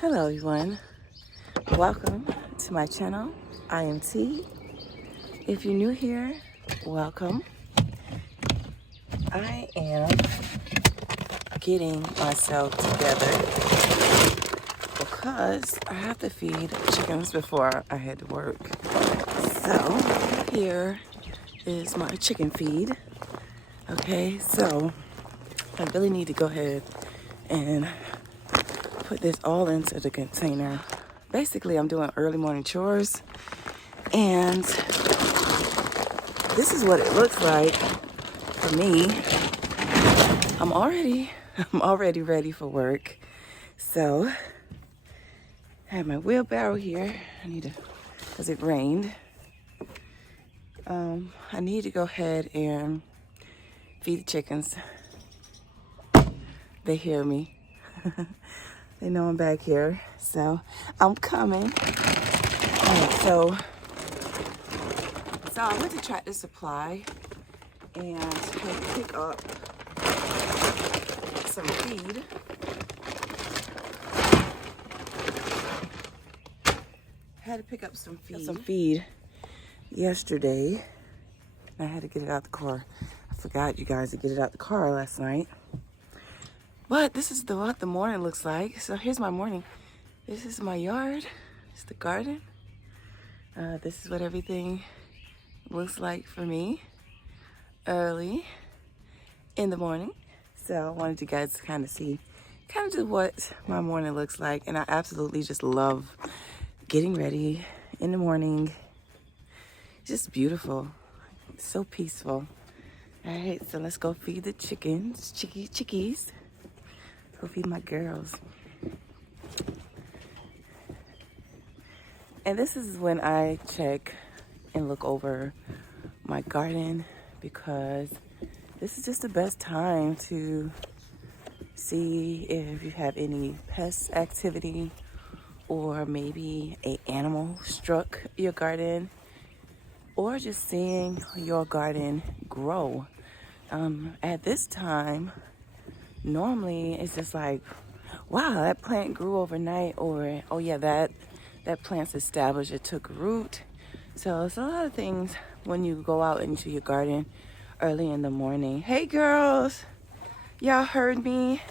Hello everyone, welcome to my channel. I am T. If you're new here, welcome. I am getting myself together because I have to feed chickens before I head to work. So here is my chicken feed. Okay, so I really need to go ahead and put this all into the container. Basically, I'm doing early morning chores, and this is what it looks like for me. I'm already ready for work. So I have my wheelbarrow here. Because it rained. I need to go ahead and feed the chickens. They hear me. They know I'm back here. So I'm coming. All right, so I went to Tractor Supply and pick up some feed. I had to pick up some feed yesterday. I had to get it out the car. I forgot, you guys, to get it out the car last night. But this is what the morning looks like. So here's my morning. This is my yard. It's the garden. This is what everything looks like for me early in the morning. So I wanted you guys to kind of see what my morning looks like. And I absolutely just love getting ready in the morning. Just beautiful. It's so peaceful. All right, so let's go feed the chickens, chickies. Go feed my girls. And this is when I check and look over my garden, because this is just the best time to see if you have any pest activity or maybe an animal struck your garden, or just seeing your garden grow. At this time, normally it's just like, wow, that plant grew overnight, or oh yeah, that plant's established, it took root. So it's a lot of things when you go out into your garden early in the morning. Hey girls, y'all heard me?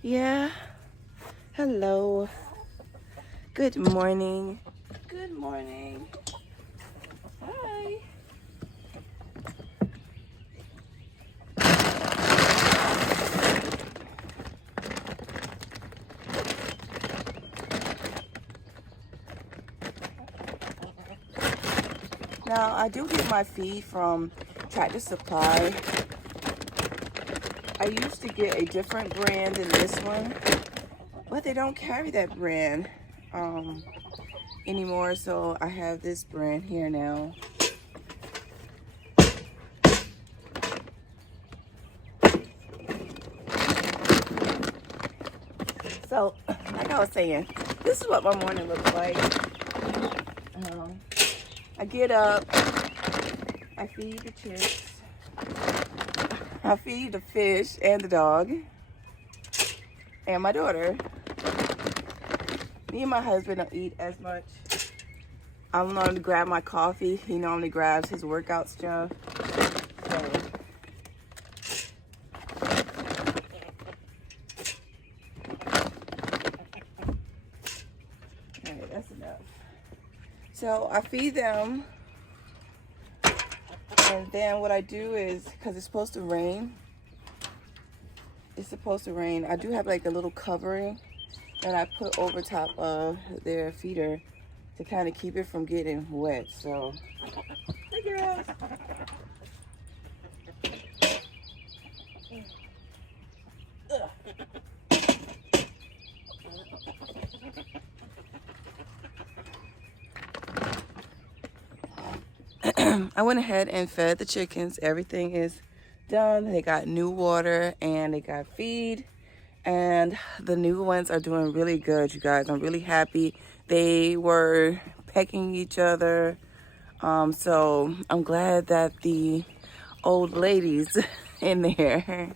Yeah, hello, good morning. Good morning. Hi. Now, I do get my feed from Tractor Supply. I used to get a different brand than this one, but they don't carry that brand anymore, so I have this brand here now. So, like I was saying, this is what my morning looks like. I get up, I feed the chicks, I feed the fish and the dog, and my daughter. Me and my husband don't eat as much. I'm going to grab my coffee. He normally grabs his workout stuff. So. All right, that's enough. So I feed them, and then what I do is, because it's supposed to rain, I do have like a little covering that I put over top of their feeder to kind of keep it from getting wet. So, hey girls. I went ahead and fed the chickens. Everything is done. They got new water and they got feed, and the new ones are doing really good, you guys. I'm really happy. They were pecking each other, so I'm glad that the old ladies in there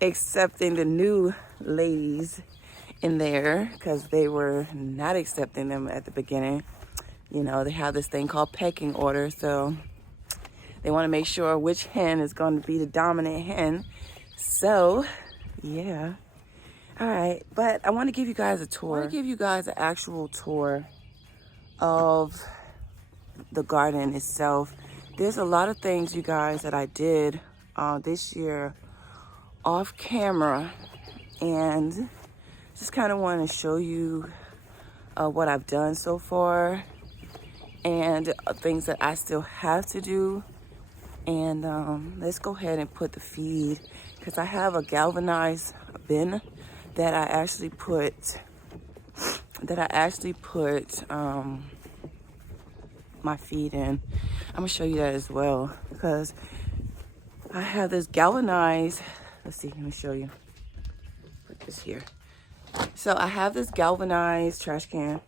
accepting the new ladies in there because they were not accepting them at the beginning. You know, they have this thing called pecking order, so they want to make sure which hen is going to be the dominant hen. So, yeah. All right, but I want to give you guys a tour. I want to give you guys an actual tour of the garden itself. There's a lot of things, you guys, that I did this year off camera, and just kind of want to show you what I've done so far and things that I still have to do. And let's go ahead and put the feed, because I have a galvanized bin that I actually put my feed in. I'm gonna show you that as well, because I have this galvanized, let's see, let me show you. Put this here. So I have this galvanized trash can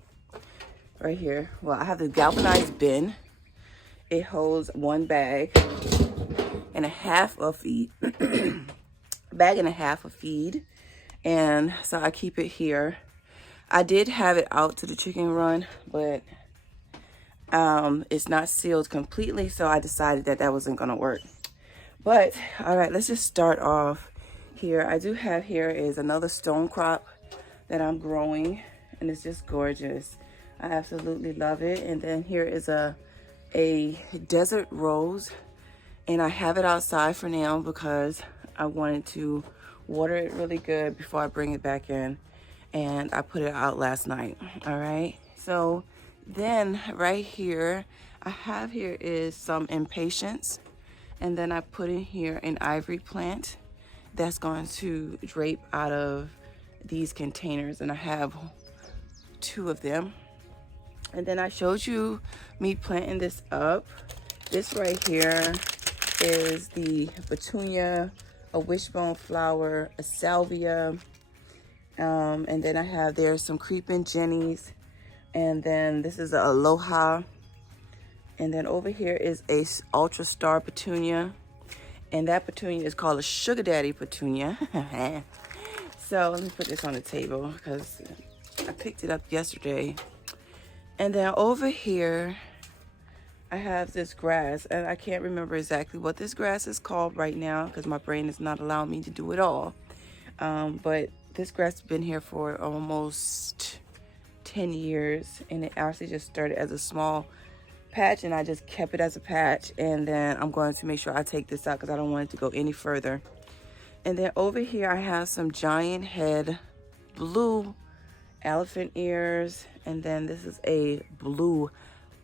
right here. Well, I have the galvanized bin. It holds one bag and a half of feed. Bag and a half of feed. And so I keep it here. I did have it out to the chicken run, but it's not sealed completely, so I decided that that wasn't gonna work. But all right, let's just start off here. I do have here is another stone crop that I'm growing, and it's just gorgeous. I absolutely love it. And then here is a desert rose, and I have it outside for now because I wanted to water it really good before I bring it back in, and I put it out last night. All right, so then right here I have here is some impatiens, and then I put in here an ivory plant that's going to drape out of these containers, and I have 2 of them. And then I showed you me planting this up. This right here is the petunia, a wishbone flower, a salvia, and then I have there's some creeping jennies, and then this is a aloha, and then over here is a ultra star petunia, and that petunia is called a sugar daddy petunia. So let me put this on the table because I picked it up yesterday. And then over here I have this grass, and I can't remember exactly what this grass is called right now because my brain is not allowing me to do it all. But this grass has been here for almost 10 years, and it actually just started as a small patch, and I just kept it as a patch. And then I'm going to make sure I take this out because I don't want it to go any further. And then over here I have some giant head blue elephant ears, and then this is a blue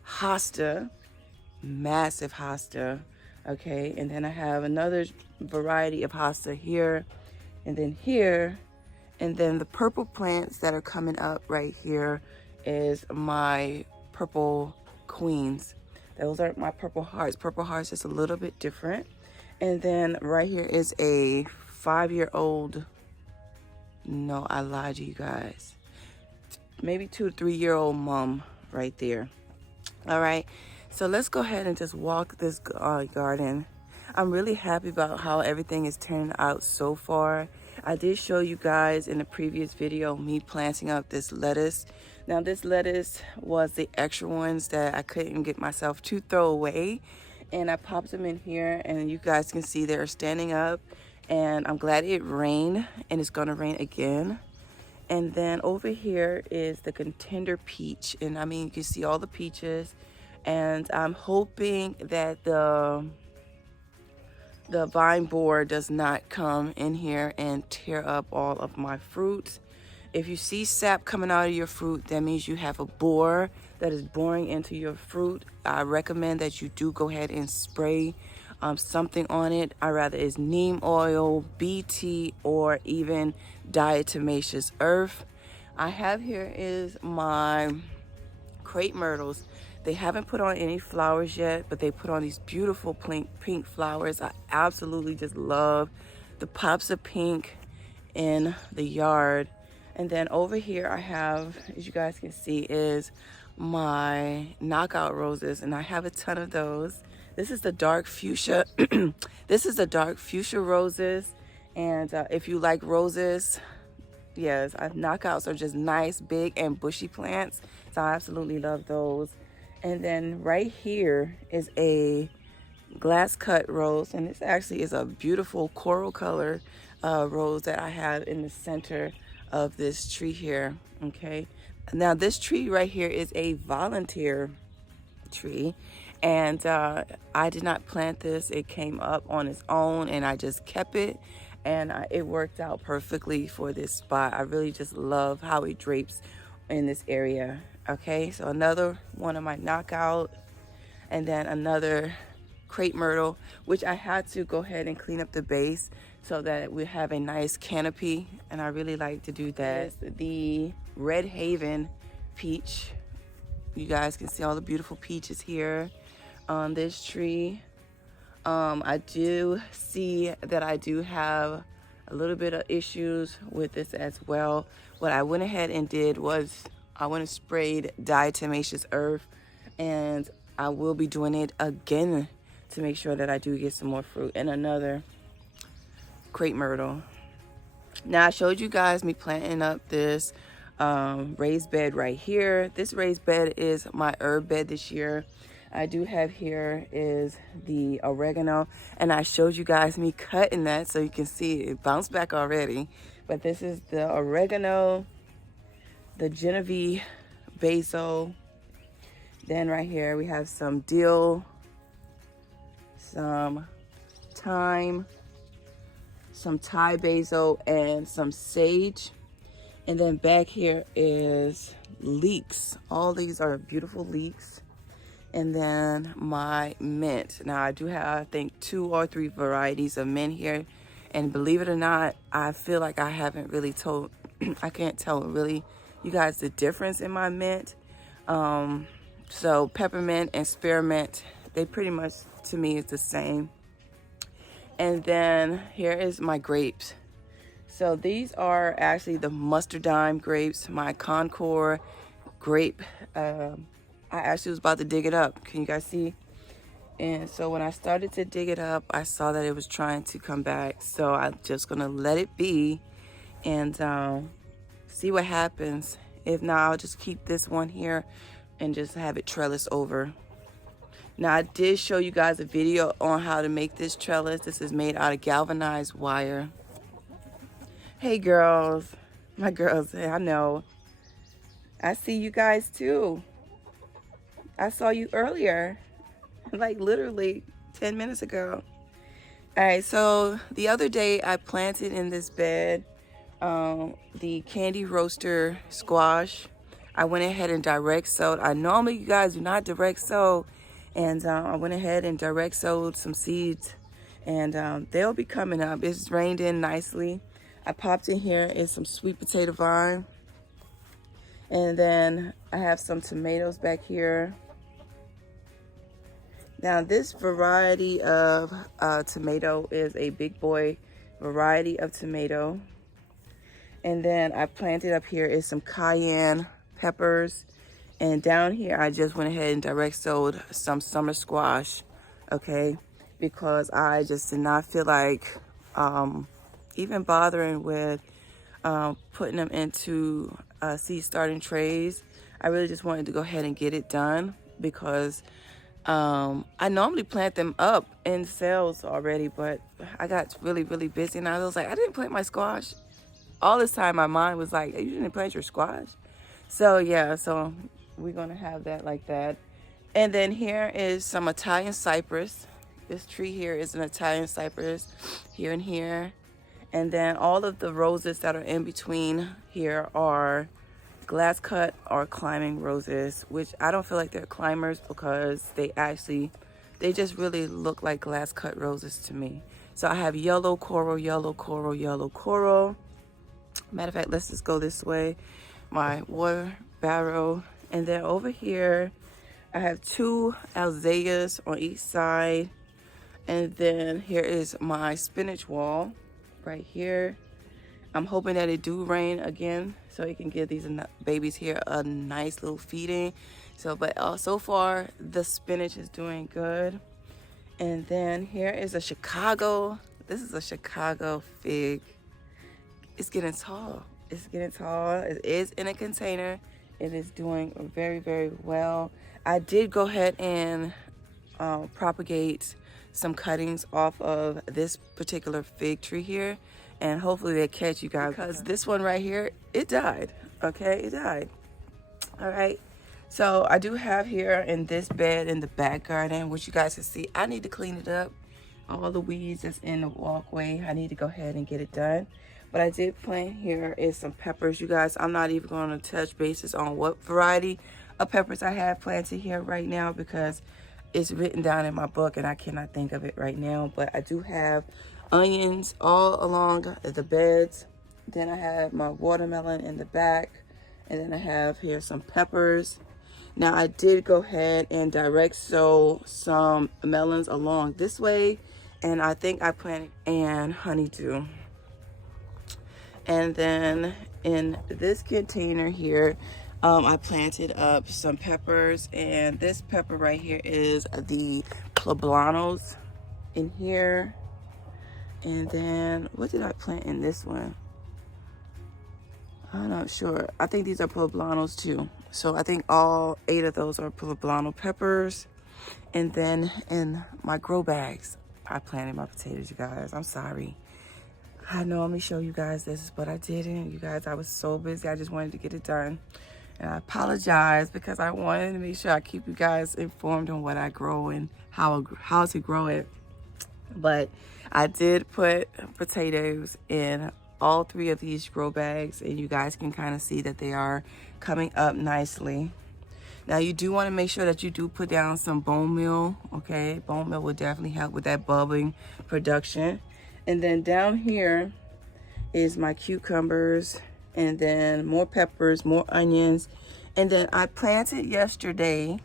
hosta, massive hosta. Okay, and then I have another variety of hosta here, and then here, and then the purple plants that are coming up right here is my purple queens. Those are my purple hearts. Purple hearts is a little bit different. And then right here is a 5-year-old, no, I lied to you guys, maybe 2 to 3 year old mom right there. All right, so let's go ahead and just walk this garden. I'm really happy about how everything is turning out so far. I did show you guys in the previous video me planting up this lettuce. Now this lettuce was the extra ones that I couldn't get myself to throw away, and I popped them in here, and you guys can see they're standing up, and I'm glad it rained, and it's gonna rain again. And then over here is the contender peach, and I mean you can see all the peaches, and I'm hoping that the vine borer does not come in here and tear up all of my fruits. If you see sap coming out of your fruit, that means you have a borer that is boring into your fruit. I recommend that you do go ahead and spray something on it. I rather is neem oil, BT, or even diatomaceous earth. I have here is my crepe myrtles. They haven't put on any flowers yet, but they put on these beautiful pink flowers. I absolutely just love the pops of pink in the yard. And then over here I have, as you guys can see, is my knockout roses, and I have a ton of those. This is the dark fuchsia. This is the dark fuchsia roses, and if you like roses, Yes, knockouts are just nice, big, and bushy plants. So I absolutely love those. And then right here is a glass cut rose, and this actually is a beautiful coral color rose that I have in the center of this tree here. Okay, now this tree right here is a volunteer tree, and I did not plant this. It came up on its own and I just kept it, and it worked out perfectly for this spot. I really just love how it drapes in this area. Okay, so another one of my knockout, and then another crepe myrtle, which I had to go ahead and clean up the base so that we have a nice canopy, and I really like to do that. The Red Haven peach. You guys can see all the beautiful peaches here on this tree. I do see that I do have a little bit of issues with this as well. What I went ahead and did was I went and sprayed diatomaceous earth, and I will be doing it again to make sure that I do get some more fruit. And another crepe myrtle. Now I showed you guys me planting up this raised bed right here. This raised bed is my herb bed this year. I do have here is the oregano, and I showed you guys me cutting that so you can see it bounced back already. But this is the oregano, the Genevieve basil. Then right here we have some dill, some thyme, some Thai basil, and some sage. And then back here is leeks. All these are beautiful leeks. And then my mint. Now I do have, I think, 2 or 3 varieties of mint here. And believe it or not, I feel like I haven't really told, I can't tell really you guys the difference in my mint. So peppermint and spearmint, they pretty much to me is the same. And then here is my grapes. So these are actually the mustardine grapes, my Concord grape. I actually was about to dig it up. Can you guys see? And so when I started to dig it up, I saw that it was trying to come back. So I'm just gonna let it be and see what happens. If not, I'll just keep this one here and just have it trellis over. Now I did show you guys a video on how to make this trellis. This is made out of galvanized wire. Hey girls, my girls, I know. I see you guys too. I saw you earlier, like literally 10 minutes ago. All right, so the other day I planted in this bed the candy roaster squash. I went ahead and direct sowed. I normally, you guys, do not direct sow, and I went ahead and direct sowed some seeds, and they'll be coming up. It's rained in nicely. I popped in here is some sweet potato vine, and then I have some tomatoes back here. Now this variety of tomato is a big boy variety of tomato. And then I planted up here is some cayenne peppers. And down here I just went ahead and direct sowed some summer squash, okay? Because I just did not feel like even bothering with putting them into seed starting trays. I really just wanted to go ahead and get it done because I normally plant them up in cells already, but I got really, really busy, and I was like, I didn't plant my squash. All this time, my mind was like, you didn't plant your squash? So yeah, so we're gonna have that like that. And then here is some Italian cypress. This tree here is an Italian cypress here and here. And then all of the roses that are in between here are glass cut or climbing roses, which I don't feel like they're climbers because they just really look like glass cut roses to me. So I have yellow coral, yellow coral, yellow coral. Matter of fact, let's just go this way. My water barrel. And then over here, I have 2 azaleas on each side. And then here is my spinach wall right here. I'm hoping that it do rain again so it can give these babies here a nice little feeding. So, but so far the spinach is doing good. And then here is a Chicago. This is a Chicago fig. It's getting tall. It's getting tall. It is in a container. It is doing very, very well. I did go ahead and propagate some cuttings off of this particular fig tree here, and hopefully they catch, you guys, because this one right here, it died. Okay, it died. All right, so I do have here in this bed in the back garden, which you guys can see, I need to clean it up. All the weeds that's in the walkway, I need to go ahead and get it done. But I did plant here is some peppers, you guys. I'm not even going to touch bases on what variety of peppers I have planted here right now, because it's written down in my book and I cannot think of it right now. But I do have onions all along the beds. Then I have my watermelon in the back. And then I have here some peppers. Now I did go ahead and direct sow some melons along this way. And I think I planted and honeydew. And then in this container here, I planted up some peppers, and this pepper right here is the poblanos in here. And then what did I plant in this one? I'm not sure. I think these are poblanos too. So I think all 8 of those are poblano peppers. And then in my grow bags, I planted my potatoes, you guys. I'm sorry. I normally show you guys this, but I didn't. You guys, I was so busy. I just wanted to get it done. And I apologize, because I wanted to make sure I keep you guys informed on what I grow and how to grow it. But I did put potatoes in all 3 of these grow bags, and you guys can kind of see that they are coming up nicely. Now you do want to make sure that you do put down some bone meal, okay? Bone meal will definitely help with that bubbling production. And then down here is my cucumbers, and then more peppers, more onions. And then I planted yesterday,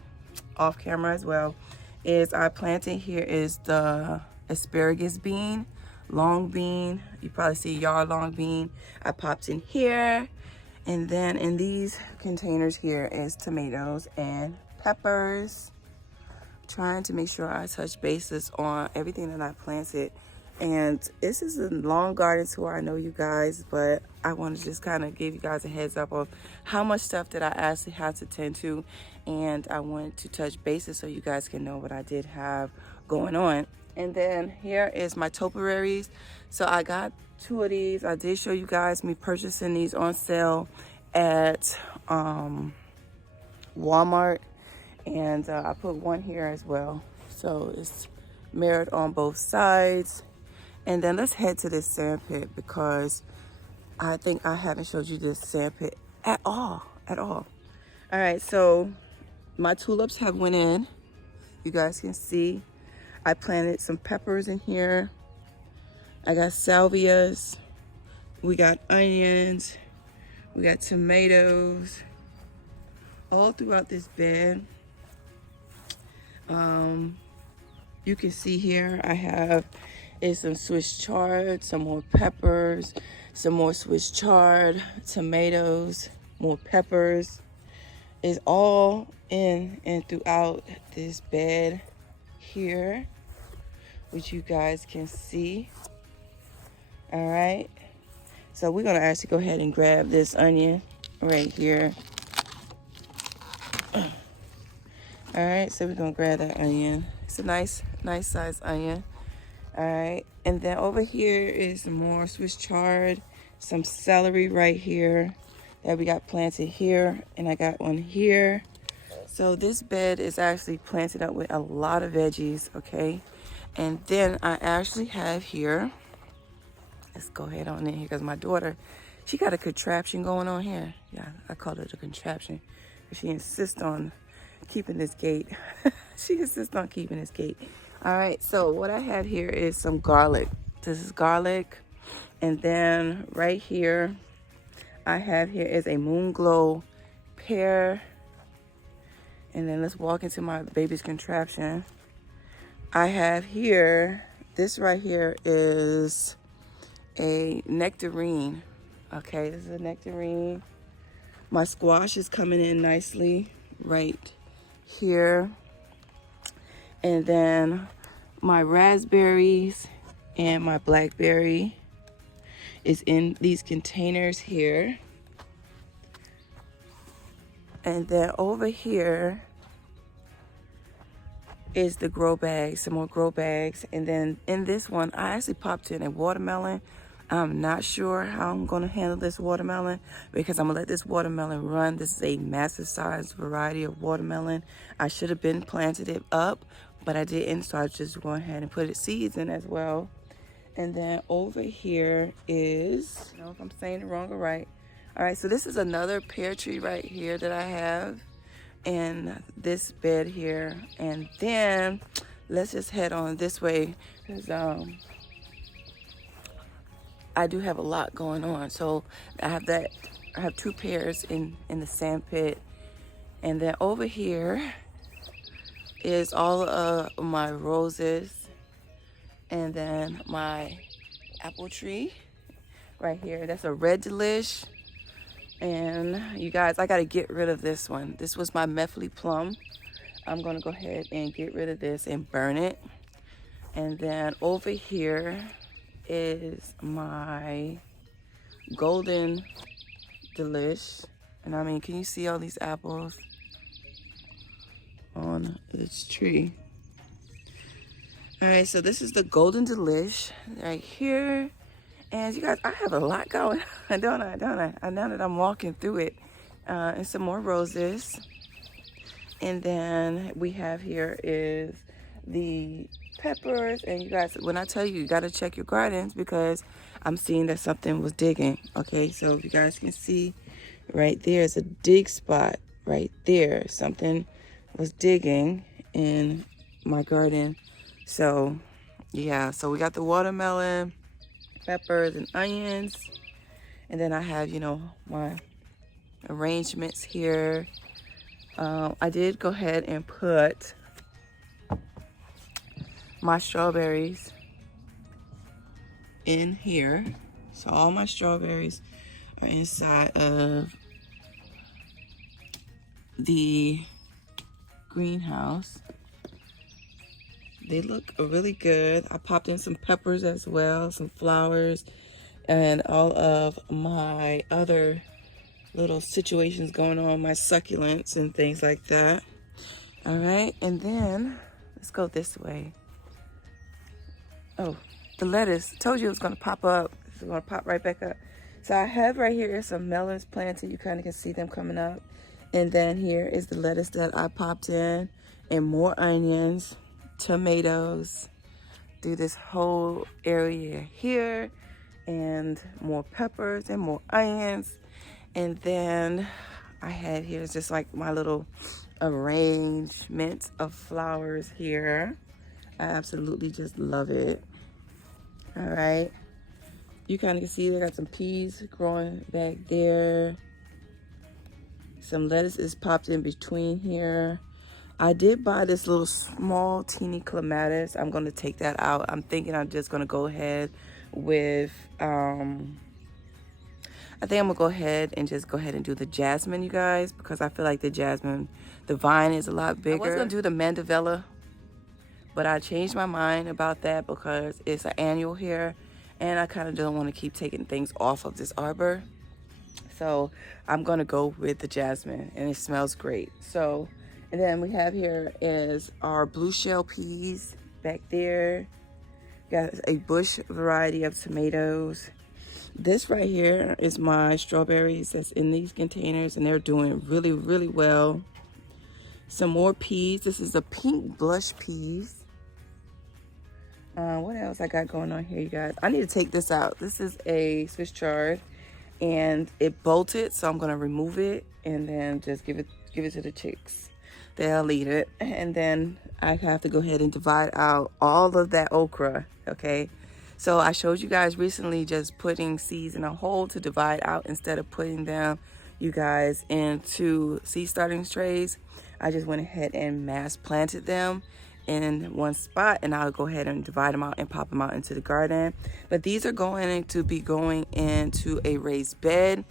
off camera as well, is I planted here is the asparagus bean, long bean. You probably see yard long bean. I popped in here. And then in these containers here is tomatoes and peppers. Trying to make sure I touch bases on everything that I planted. And this is a long garden tour, I know, you guys, but I want to just kind of give you guys a heads up of how much stuff that I actually had to tend to. And I wanted to touch bases so you guys can know what I did have going on. And then here is my topiaries. So I got 2 of these. I did show you guys me purchasing these on sale at Walmart. And I put one here as well. So it's mirrored on both sides. And then let's head to this sand pit, because I think I haven't showed you this sand pit at all. All right, so my tulips have went in. You guys can see I planted some peppers in here. I got salvias. We got onions. We got tomatoes all throughout this bed. You can see here I have some Swiss chard, some more peppers, some more Swiss chard, tomatoes, more peppers. It's all in and throughout this bed here, which you guys can see. All right, so we're gonna actually go ahead and grab this onion right here. All right, so we're gonna grab that onion. It's a nice size onion. All right, and then over here is some more Swiss chard, some celery right here that we got planted here, and I got one here. So this bed is actually planted up with a lot of veggies, okay? And then I actually have here, let's go ahead on in here, because my daughter, she got a contraption going on here. Yeah, I call it a contraption. She insists on keeping this gate. She insists on keeping this gate. All right, so what I have here is some garlic. This is garlic. And then right here, I have here is a moon glow pear. And then let's walk into my baby's contraption. I have here, this right here is a nectarine. Okay, this is a nectarine. My squash is coming in nicely right here. And then my raspberries and my blackberry. is in these containers here. And then over here is the grow bags, some more grow bags. And then in this one, I actually popped in a watermelon. I'm not sure how I'm gonna handle this watermelon because I'm gonna let this watermelon run. This is a massive size variety of watermelon. I should have been planted it up, but I didn't, so I just go ahead and put seeds in as well. And then over here is, I don't know if I'm saying it wrong or right. All right, so this is another pear tree right here that I have in this bed here. And then let's just head on this way because I do have a lot going on. So I have 2 pears in the sand pit. And then over here is all of my roses. And then my apple tree right here. That's a red delish. And you guys, I gotta get rid of this one. This was my Methley plum. I'm gonna go ahead and get rid of this and burn it. And then over here is my golden delish. And I mean, can you see all these apples on this tree? All right, so this is the golden delish right here. And you guys, I have a lot going on, don't I? Now that I'm walking through it. And some more roses. And then we have here is the peppers. And you guys, when I tell you, you got to check your gardens because I'm seeing that something was digging. Okay, so if you guys can see right there is a dig spot right there. Something was digging in my garden. So, yeah, so we got the watermelon, peppers, and onions. And then I have, you know, my arrangements here. I did go ahead and put my strawberries in here. So all my strawberries are inside of the greenhouse. They look really good. I popped in some peppers as well, some flowers, and all of my other little situations going on, my succulents and things like that. All right, and then let's go this way. Oh, the lettuce. Told you it was gonna pop up. It's gonna pop right back up. So I have right here some melons planted. You kind of can see them coming up. And then here is the lettuce that I popped in, and more onions, tomatoes, do this whole area here, and more peppers and more onions. And then I had here is just like my little arrangement of flowers here. I absolutely just love it. All right, you kind of can see I got some peas growing back there. Some lettuce is popped in between here. I did buy this little small teeny clematis. I'm going to take that out. I'm thinking I'm just going to go ahead with, I think I'm going to go ahead and do the jasmine, you guys, because I feel like the jasmine, the vine is a lot bigger. I was going to do the mandevilla, but I changed my mind about that because it's an annual here, and I kind of don't want to keep taking things off of this arbor. So I'm going to go with the jasmine, and it smells great. So, and then we have here is our blue shell peas back there. Got a bush variety of tomatoes. This right here is my strawberries that's in these containers, and they're doing really, really well. Some more peas. This is the pink blush peas. What else I got going on here, you guys? I need to take this out. This is a Swiss chard, and it bolted, so I'm gonna remove it and then just give it to the chicks. They'll eat it. And then I have to go ahead and divide out all of that okra, okay? So I showed you guys recently just putting seeds in a hole to divide out instead of putting them, you guys, into seed starting trays. I just went ahead and mass planted them in one spot, and I'll go ahead and divide them out and pop them out into the garden. But these are going to be going into a raised bed,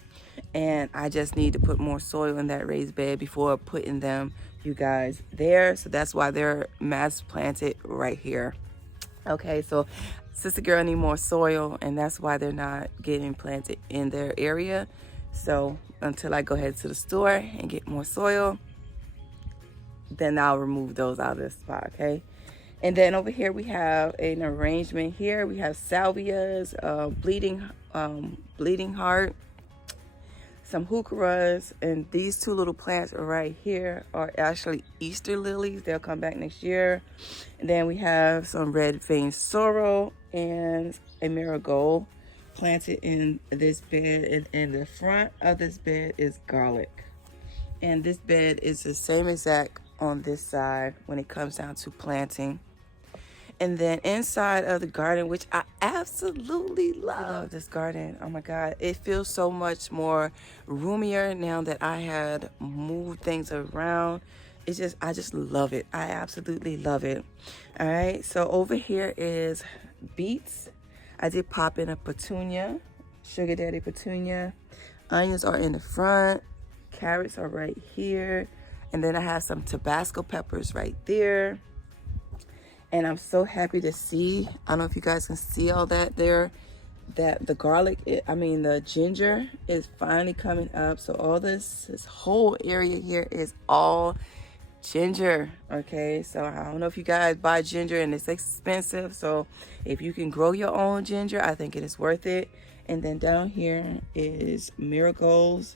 and I just need to put more soil in that raised bed before putting them, you guys, there. So that's why they're mass planted right here. Okay, so sister girl need more soil, and that's why they're not getting planted in their area. So until I go ahead to the store and get more soil, then I'll remove those out of the spot, okay? And then over here we have an arrangement here. We have salvias, bleeding heart, some heucheras, and these two little plants are right here are actually Easter lilies. They'll come back next year. And then we have some red vein sorrel and a marigold planted in this bed. And in the front of this bed is garlic. And this bed is the same exact on this side when it comes down to planting. And then inside of the garden, which I absolutely love this garden. Oh my God, it feels so much more roomier now that I had moved things around. I just love it. I absolutely love it. All right, so over here is beets. I did pop in a petunia, sugar daddy petunia. Onions are in the front. Carrots are right here. And then I have some Tabasco peppers right there. And I'm so happy to see, I don't know if you guys can see all that there, that the garlic, the ginger is finally coming up. So all this whole area here is all ginger, okay? So I don't know if you guys buy ginger and it's expensive. So if you can grow your own ginger, I think it is worth it. And then down here is marigolds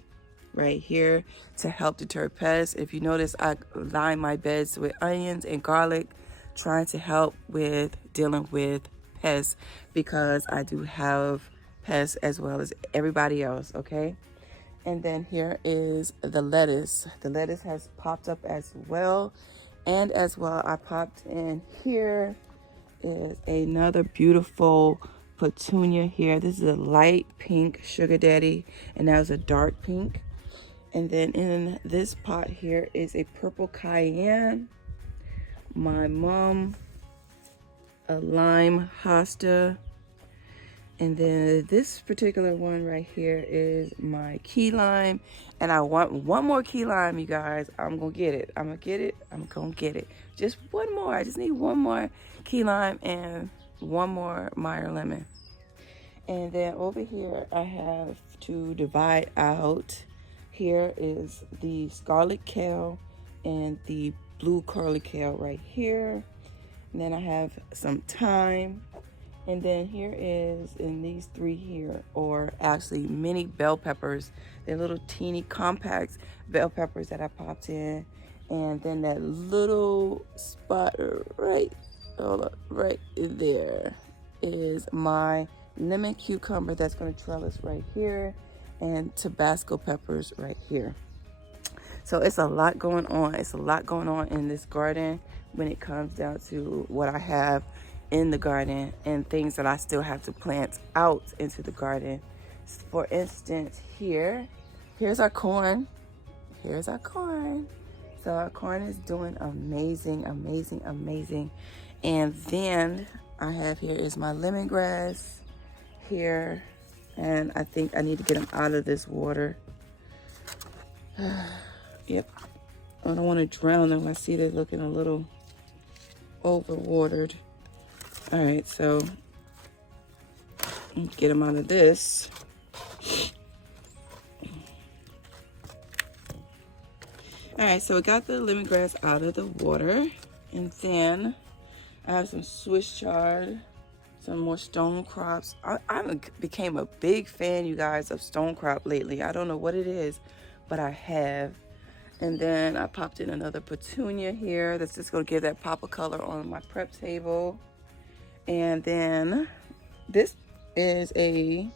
right here to help deter pests. If you notice, I line my beds with onions and garlic, trying to help with dealing with pests because I do have pests as well as everybody else, okay? And then here is the lettuce. The lettuce has popped up as well. And as well, I popped in here is another beautiful petunia here. This is a light pink sugar daddy, and that was a dark pink. And then in this pot here is a purple cayenne. My mom, a lime hosta. And then this particular one right here is my key lime. And I want one more key lime, you guys. I'm gonna get it. I'm gonna get it. Just one more. I just need one more key lime and one more Meyer lemon. And then over here, I have to divide out. Here is the scarlet kale and the blue curly kale right here. And then I have some thyme. And then here is, in these three here, or actually mini bell peppers. They're little teeny compact bell peppers that I popped in. And then that little spot right there is my lemon cucumber that's going to trellis right here, and Tabasco peppers right here. So it's a lot going on. It's a lot going on in this garden when it comes down to what I have in the garden and things that I still have to plant out into the garden. For instance, here's our corn. Here's our corn. So our corn is doing amazing, amazing, amazing. And then I have here is my lemongrass here. And I think I need to get them out of this water. Yep. I don't want to drown them. I see they're looking a little overwatered. All right, so get them out of this. All right, so we got the lemongrass out of the water. And then I have some Swiss chard, some more stone crops. I became a big fan, you guys, of stone crop lately. I don't know what it is, but I have. And then I popped in another petunia here. That's just gonna give that pop of color on my prep table. And then this is a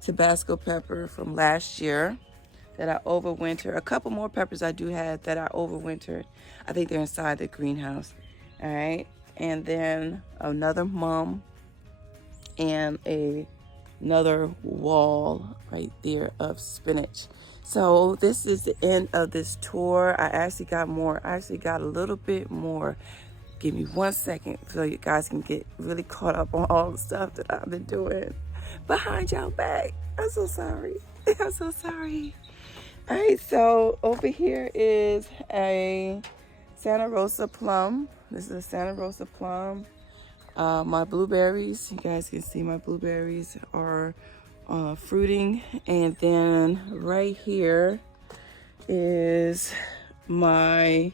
Tabasco pepper from last year that I overwintered. A couple more peppers I do have that I overwintered. I think they're inside the greenhouse. All right. And then another mum and another wall right there of spinach. So this is the end of this tour. I actually got more. I actually got a little bit more. Give me 1 second so you guys can get really caught up on all the stuff that I've been doing behind y'all back. I'm so sorry. I'm so sorry. All right, so over here is a Santa Rosa plum. This is a Santa Rosa plum. My blueberries, you guys can see my blueberries are fruiting. And then right here is my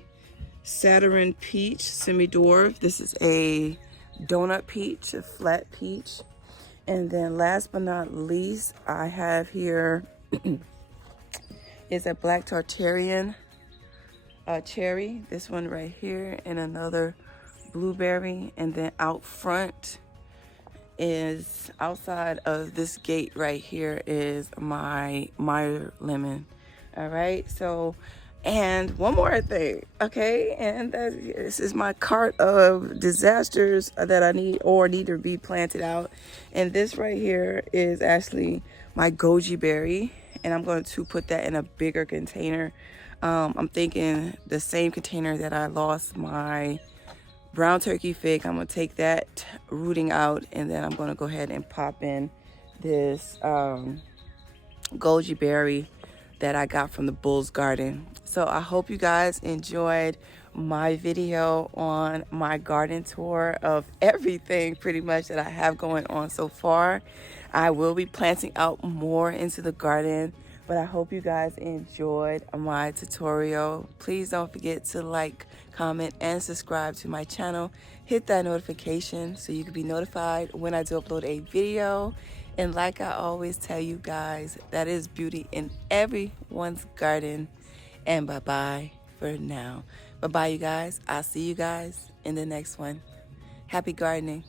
Saturn peach semi-dwarf. This is a donut peach, a flat peach. And then last but not least, I have here is a black Tartarian cherry. This one right here, and another blueberry. And then out front is, outside of this gate right here, is my Meyer lemon. All right, so, and one more thing, okay, and this is my cart of disasters that I need to be planted out. And this right here is actually my goji berry, and I'm going to put that in a bigger container. I'm thinking the same container that I lost my brown turkey fig. I'm gonna take that rooting out, and then I'm gonna go ahead and pop in this goji berry that I got from the Bull's Garden. So I hope you guys enjoyed my video on my garden tour of everything pretty much that I have going on so far. I will be planting out more into the garden, but I hope you guys enjoyed my tutorial. Please don't forget to like, comment, and subscribe to my channel. Hit that notification so you can be notified when I do upload a video. And like I always tell you guys, that is beauty in everyone's garden. And bye-bye for now. Bye-bye, you guys. I'll see you guys in the next one. Happy gardening.